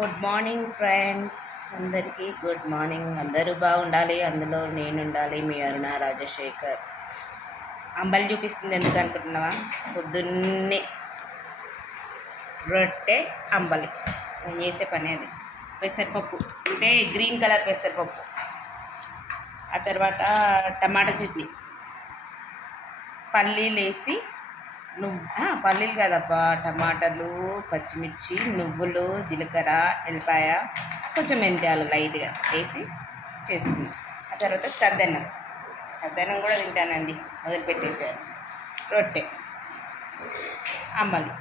Good morning friends అందరికీ good morning అందరూ బాగుండాలి. అందులో నేను ఉండాలి మీ అరుణ రాజశేఖర్. అంబలి చూపిస్తుంది ఎందుకు అనుకుంటున్నావా? పొద్దున్నే రొట్టె అంబలి. నేను చేసే పని అది. పెసరపప్పు. అంటే గ్రీన్ కలర్ పెసరపప్పు. ఆ తర్వాత టమాటా చట్నీ. పల్లీలు వేసి నువ్వు పల్లీలు కాదబ్బా టమాటాలు పచ్చిమిర్చి నువ్వులు జీలకర్ర ఎల్లిపాయ కొంచెం మెంతాలు లైట్గా వేసి చేసుకుంది ఆ తర్వాత సద్దన్నం. సద్దన్నం కూడా తింటానండి మొదలుపెట్టేసాను రొట్టె అమ్మలు.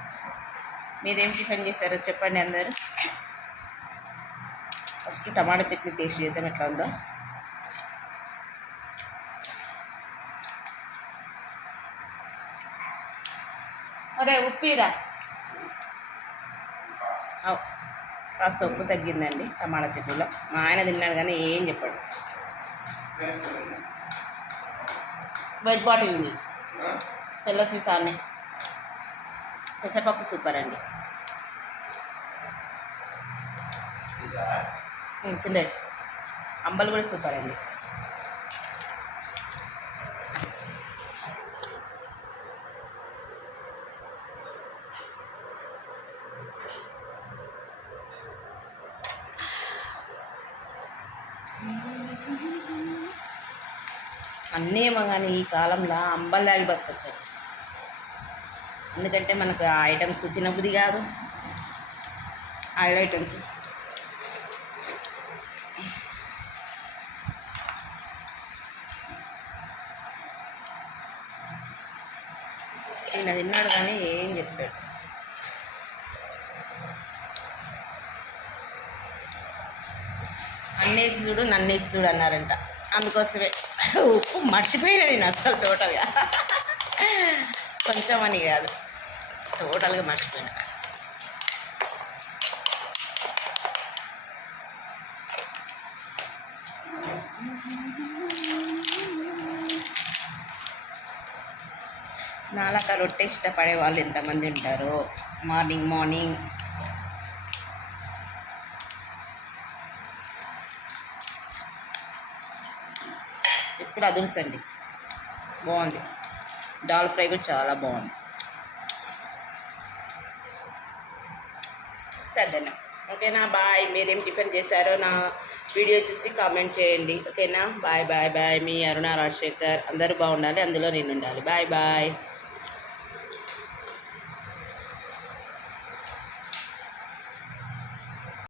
మీరేం టిఫిన్ చేశారో చెప్పండి అందరూ. ఫస్ట్ టమాటా చట్నీ టేస్ట్ చేద్దాం ఎట్లా ఉందో. అదే ఉప్పిరా. కాస్త ఉప్పు తగ్గిందండి టమాటా చట్నీలో. మా ఆయన తిన్నాడు కానీ ఏం చెప్పాడు. వెజ్ బాటిల్ ఉంది తెల్ల సీసాన్ని పెసరపప్పు సూపర్ అండి. కింద అంబలు కూడా సూపర్ అండి. అన్నీ ఏమో కానీ ఈ కాలంలో అంబలు తాగి బతకొచ్చారు ఎందుకంటే మనకు ఆ ఐటమ్స్ తినబుద్ధి కాదు. ఆయిల్ ఐటమ్స్ ఈయన తిన్నాడు కానీ ఏం చెప్పాడు. అన్నేసి చూడు నన్నేసి చూడు అన్నారంట. అందుకోసమే ఉప్పు మర్చిపోయినా నేను అస్సలు టోటల్గా. కొంచెం అని కాదు. టోటల్గా మర్చిపోయినా. నాలాక రొట్టె ఇష్టపడే వాళ్ళు ఎంతమంది ఉంటారో. Morning morning. ఇప్పుడు అండి. బాగుంది. దాల్ ఫ్రై కూడా చాలా బాగుంది. సరేనా. ఓకేనా బాయ్. మీరేం టిఫిన్ చేశారో నా వీడియో చూసి కామెంట్ చేయండి. ఓకేనా బాయ్ బాయ్ బాయ్. మీ అరుణ రాజశేఖర్. అందరూ బాగుండాలి అందులో నేను ఉండాలి బాయ్ బాయ్.